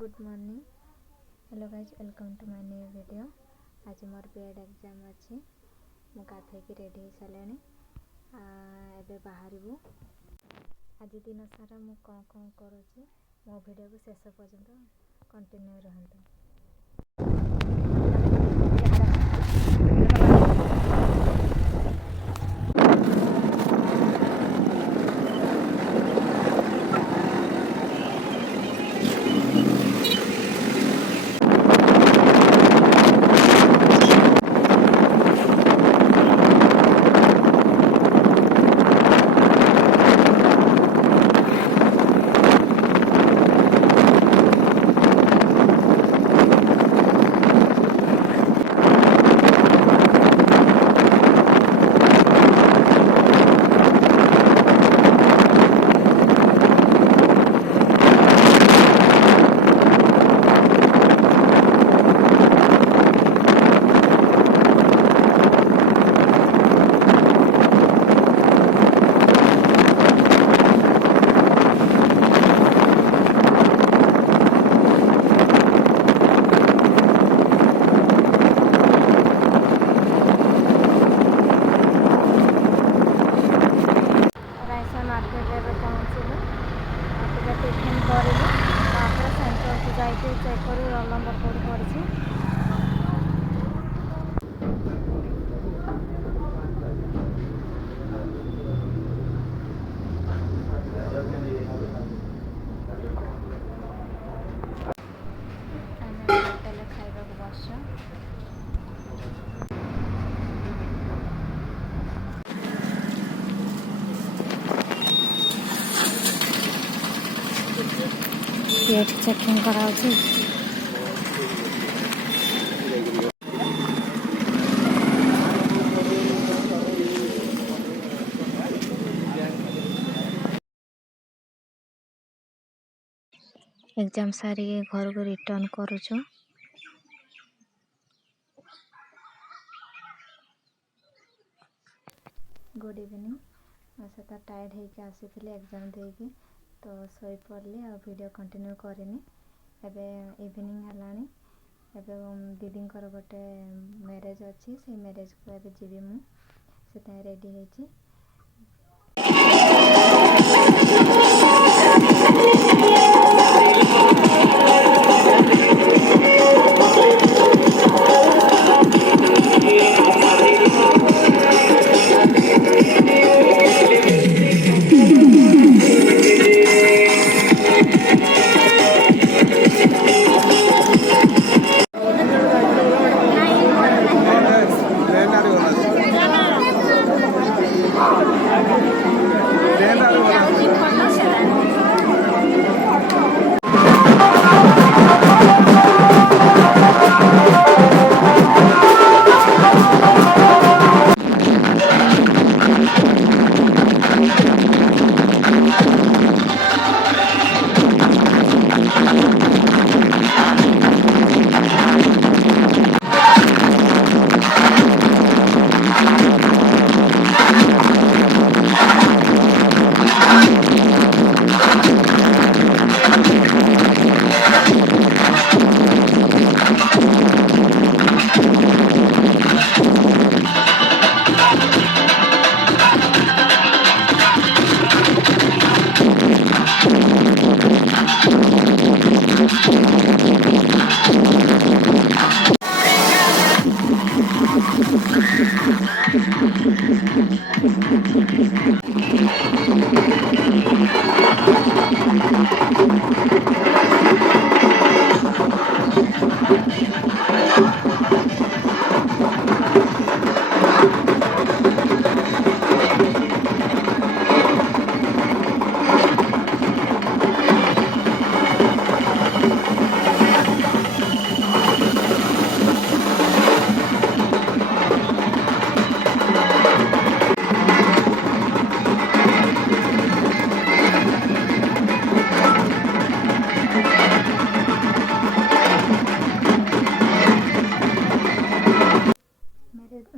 Good morning hello guys welcome to my new video. आज मोर BEd exam अच्छी मु गाधेकी रेडी हो सारे एबे बाहरबू। आज दिन सारा मु कौन करुँची मो वीडियो को शेष पर्यंत कंटिन्यू रहंतु। चेक करू रोल नंबर कोड पड़ी खाइबा बस चेकिंग कराउछि। एग्जाम सारी घर को रिटर्न करूछु। गुड इवनिंग से टायर्ड होके आसी एग्जाम देके तो सोई पड़ली आ वीडियो कंटिन्यू करनी। एबे इवनिंग हलानी एबे दीदी गोटे मैरेज अच्छी से मैरेज को एबे जीवी मु से रेडी होइछि।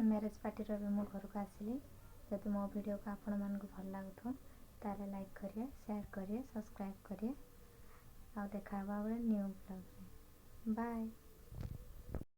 मैरेज पार्टी रो मो घर को आसिली। जब मो वीडियो को आपण मानक भल लागुथो ताले लाइक करिए, शेयर करिए, सब्सक्राइब करिए। आ देखा बेले ନ୍ୟୁ ବ୍ଲଗ୍ରେ। ବାଏ।